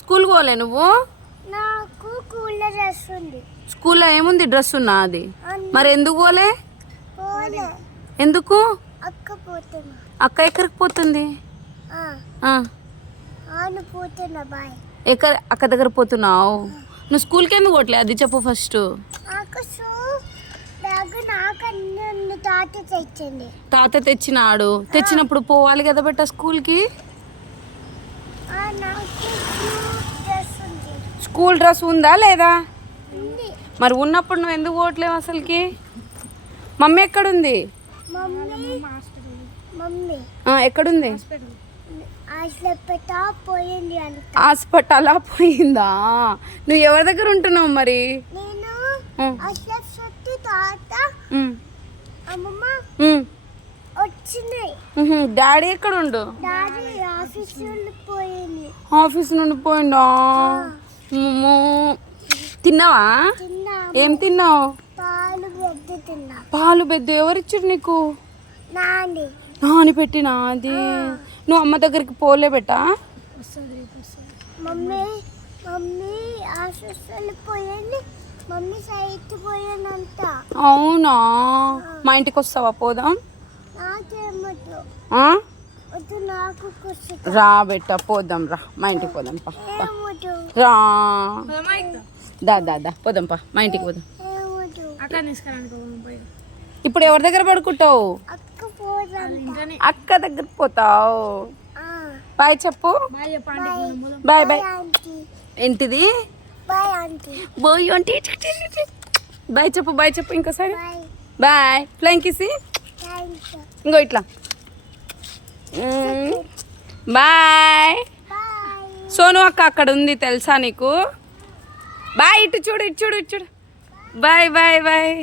School పోలే నువ్వు? నాకు కూలర్ డ్రెస్ ఉంది. స్కూల్లో ఏముంది డ్రెస్ ఉన్నా అది? మరి ఎందుకు పోలే? ఎందుకు? అక్క పోతున్నా. అక్క ఎక్కడికి పోతుంది? బాయ్. అక్క దగ్గర పోతున్నావు? నువ్వు స్కూల్కి ఎందుకు పోవట్లే అది చెప్పు ఫస్ట్. తాత తెచ్చినాడు. తెచ్చినప్పుడు పోవాలి కదా బెట్ట స్కూల్కి. స్కూల్ డ్రెస్ ఉందా లేదా? మరి ఉన్నప్పుడు నువ్వు ఎందుకు పోవట్లేవు అసలుకి? మమ్మీ ఎక్కడుంది? ఎక్కడుంది? హాస్పిటల్ పోయిందా? నువ్వు ఎవరి దగ్గర ఉంటున్నావు మరి? డాడీ ఎక్కడ ఉండు? ఆఫీస్ నుండి పోయిందా? తిన్నావా? ఏం తిన్నావు? పాలు బెద్ద ఎవరిచ్చారు నీకు? నాని పెట్టినా అది. నువ్వు అమ్మ దగ్గరికి పోలే బెట్టా? అవునా? మా ఇంటికి వస్తావా? పోదాం. రా బెట్ట పోదాం. రా మా ఇంటికి పోదాం పా. రా దా పోదాం పా. మా ఇంటికి పోదాం. ఇప్పుడు ఎవరి దగ్గర పడుకుంటావు? అక్క దగ్గర పోతావు. బాయ్ చెప్పు. Bye bye. ఏంటిది? Bye aunty. బాయ్ చెప్పు. బాయ్ చెప్పు ఇంకోసారి. బాయ్. Flying kiss. ఇంకో ఇట్లా. బాయ్. సోను అక్క అక్కడ ఉంది తెలుసా నీకు? బాయ్. ఇటు చూడు. Bye bye bye.